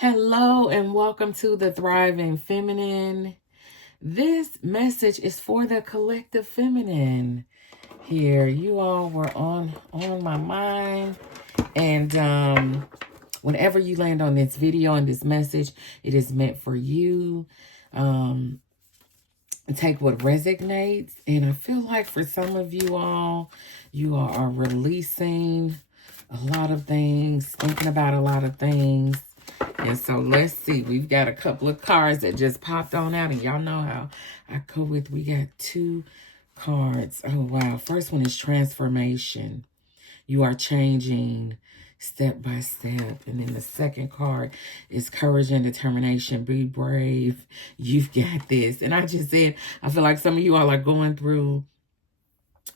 Hello and welcome to the Thriving Feminine. This message is for the collective feminine. Here, you all were on my mind, and whenever you land on this video and this message, it is meant for you. Take what resonates, and I feel like for some of you all are releasing a lot of things, thinking about a lot of things. And so let's see. We've got a couple of cards that just popped on out. And y'all know how I go with. We got two cards. Oh, wow. First one is transformation. You are changing step by step. And then the second card is courage and determination. Be brave. You've got this. And I just said, I feel like some of you all are going through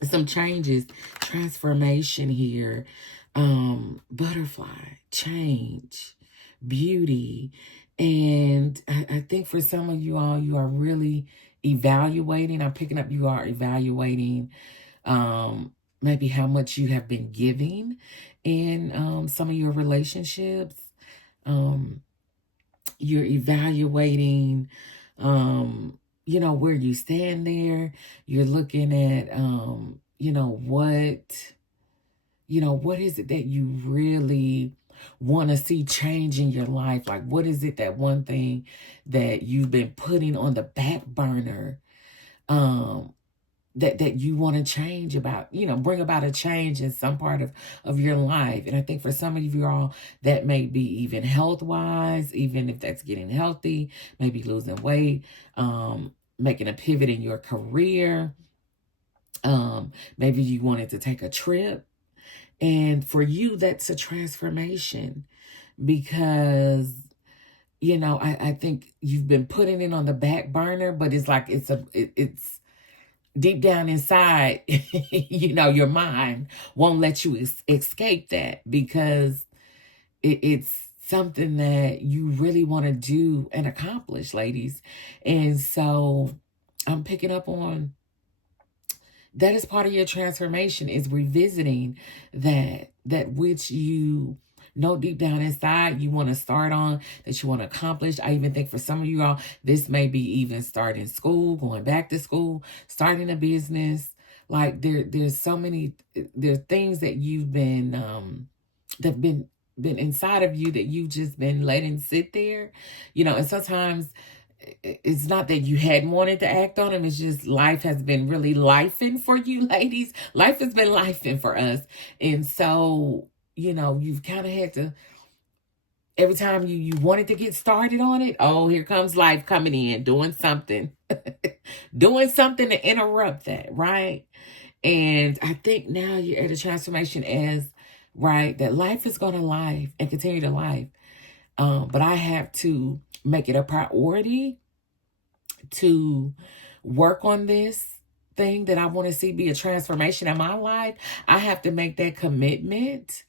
some changes. Transformation here. Butterfly. Change. Beauty. And I think for some of you all, you are really evaluating. I'm picking up you are evaluating maybe how much you have been giving in some of your relationships. You're evaluating where you stand there. You're looking at what is it that you really want to see change in your life? Like, what is it, that one thing that you've been putting on the back burner that you want to change about, bring about a change in some part of your life? And I think for some of you all, that may be even health-wise, even if that's getting healthy, maybe losing weight, making a pivot in your career. Maybe you wanted to take a trip. And for you, that's a transformation because, I think you've been putting it on the back burner, but it's like it's deep down inside, your mind won't let you escape that because it's something that you really want to do and accomplish, ladies. And so I'm picking up on that is part of your transformation, is revisiting that which you know deep down inside you want to start on, that you want to accomplish. I even think for some of you all, this may be even starting school, going back to school, starting a business. Like there's so many, there are things that you've been, that been inside of you that you've just been letting sit there, and sometimes it's not that you hadn't wanted to act on them. It's just life has been really lifing for you, ladies. Life has been lifing for us. And so, you've kind of had to, every time you wanted to get started on it, oh, here comes life coming in, doing something, doing something to interrupt that, right? And I think now you're at a transformation right, that life is going to life and continue to life. But I have to make it a priority to work on this thing that I want to see be a transformation in my life. I have to make that commitment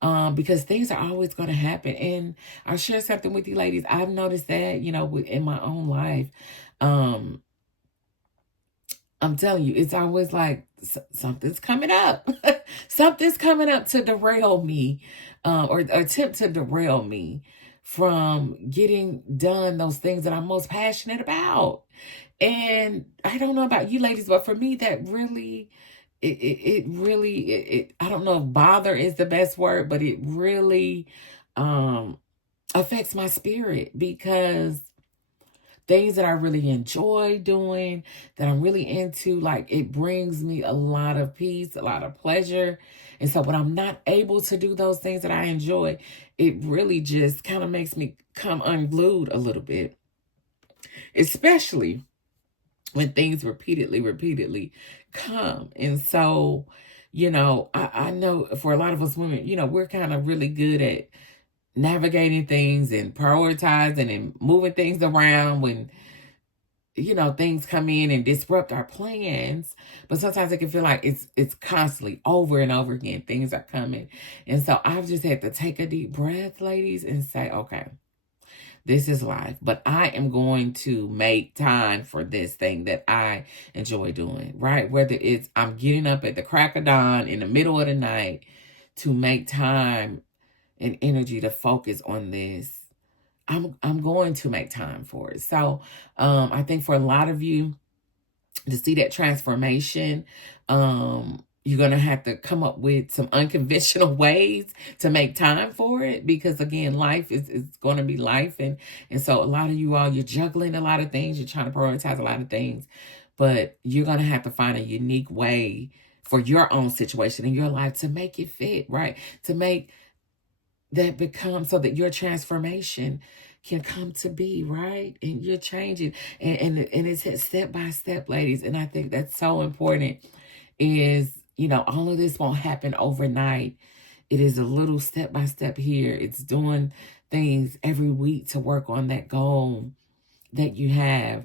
because things are always going to happen. And I'll share something with you, ladies. I've noticed that, in my own life. I'm telling you, it's always like something's coming up. Something's coming up to derail me or attempt to derail me from getting done those things that I'm most passionate about. And I don't know about you ladies, but for me, that really, it really, I don't know if bother is the best word, but it really affects my spirit because things that I really enjoy doing, that I'm really into, like, it brings me a lot of peace, a lot of pleasure. And so when I'm not able to do those things that I enjoy, it really just kind of makes me come unglued a little bit, especially when things repeatedly come. And so, I know for a lot of us women, we're kind of really good at navigating things and prioritizing and moving things around when, things come in and disrupt our plans. But sometimes it can feel like it's constantly over and over again. Things are coming. And so I've just had to take a deep breath, ladies, and say, okay, this is life, but I am going to make time for this thing that I enjoy doing, right? Whether it's I'm getting up at the crack of dawn in the middle of the night to make time and energy to focus on this. I'm going to make time for it. So I think for a lot of you to see that transformation, you're going to have to come up with some unconventional ways to make time for it, because again, life is going to be life. And so a lot of you all, you're juggling a lot of things. You're trying to prioritize a lot of things, but you're going to have to find a unique way for your own situation in your life to make it fit, right? To make that become so that your transformation can come to be, right? And you're changing. And it's step by step, ladies. And I think that's so important is, all of this won't happen overnight. It is a little step by step here. It's doing things every week to work on that goal that you have,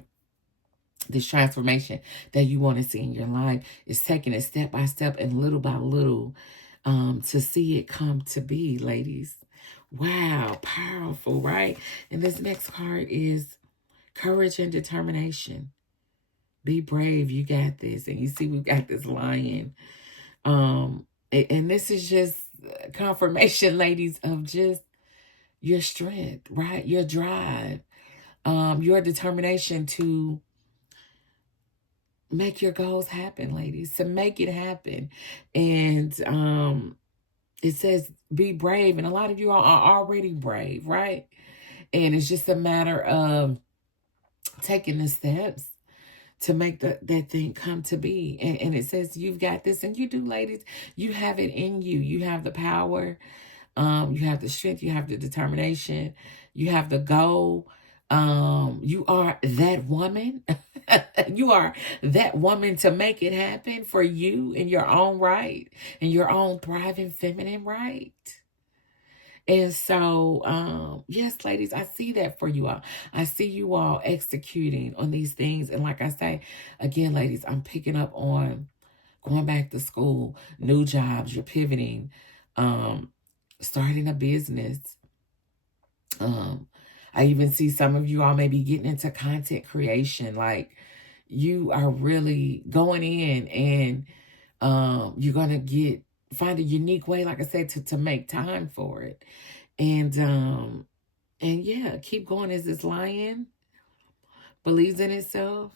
this transformation that you want to see in your life. Is taking it step by step and little by little to see it come to be, ladies. Wow, powerful, right? And this next part is courage and determination. Be brave, you got this. And you see we've got this lion. And this is just confirmation, ladies, of just your strength, right? Your drive, your determination to make your goals happen, ladies, to make it happen. And it says be brave, and a lot of you are already brave, right? And it's just a matter of taking the steps to make that thing come to be. And it says you've got this, and you do, ladies. You have it in you. You have the power. You have the strength. You have the determination. You have the goal. You are that woman. You are that woman to make it happen for you in your own right, in your own thriving feminine right. And so, yes, ladies, I see that for you all. I see you all executing on these things. And like I say, again, ladies, I'm picking up on going back to school, new jobs, you're pivoting, starting a business. I even see some of you all maybe getting into content creation. Like you are really going in, and you're going to find a unique way, like I said, to make time for it. And yeah, keep going as this lion believes in itself.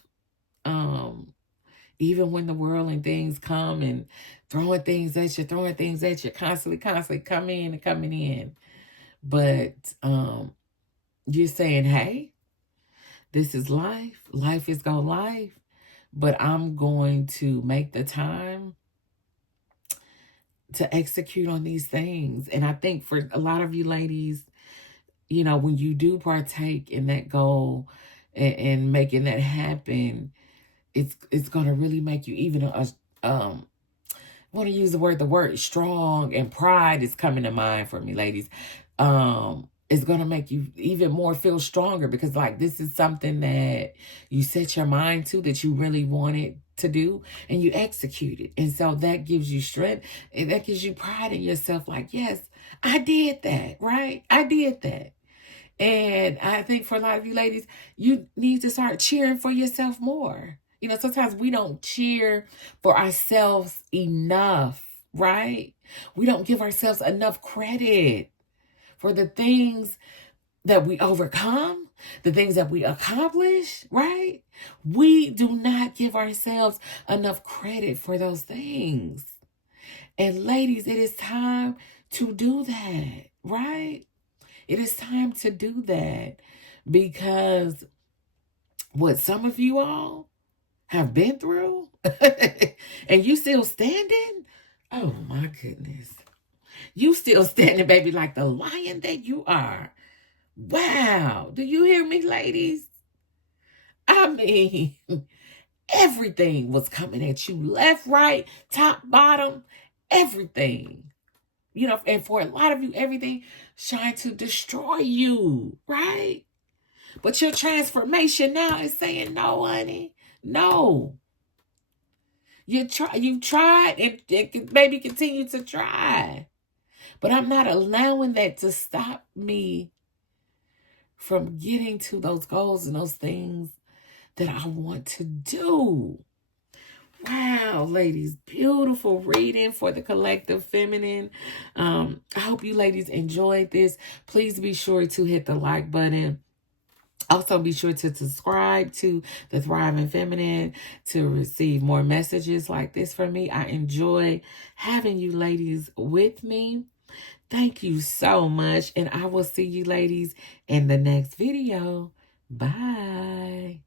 Even when the world and things come and throwing things at you, constantly coming in. But you're saying, hey, this is life. Life is going life. But I'm going to make the time to execute on these things. And I think for a lot of you ladies, when you do partake in that goal and making that happen, it's going to really make you even I want to use the word strong, and pride is coming to mind for me, ladies. It's going to make you even more feel stronger, because like this is something that you set your mind to, that you really wanted to do, and you execute it. And so that gives you strength, and that gives you pride in yourself. Like, yes, I did that, right? I did that. And I think for a lot of you ladies, you need to start cheering for yourself more. Sometimes we don't cheer for ourselves enough, right? We don't give ourselves enough credit for the things that we overcome, the things that we accomplish, right? We do not give ourselves enough credit for those things. And ladies, it is time to do that, right? It is time to do that, because what some of you all have been through and you still standing, oh my goodness. You still standing, baby, like the lion that you are. Wow. Do you hear me, ladies? I mean, everything was coming at you, left, right, top, bottom, everything. And for a lot of you, everything trying to destroy you, right? But your transformation now is saying, no, honey, no. You've tried and maybe continue to try. But I'm not allowing that to stop me from getting to those goals and those things that I want to do. Wow, ladies, beautiful reading for the collective feminine. I hope you ladies enjoyed this. Please be sure to hit the like button. Also, be sure to subscribe to The Thriving Feminine to receive more messages like this from me. I enjoy having you ladies with me. Thank you so much. And I will see you ladies in the next video. Bye.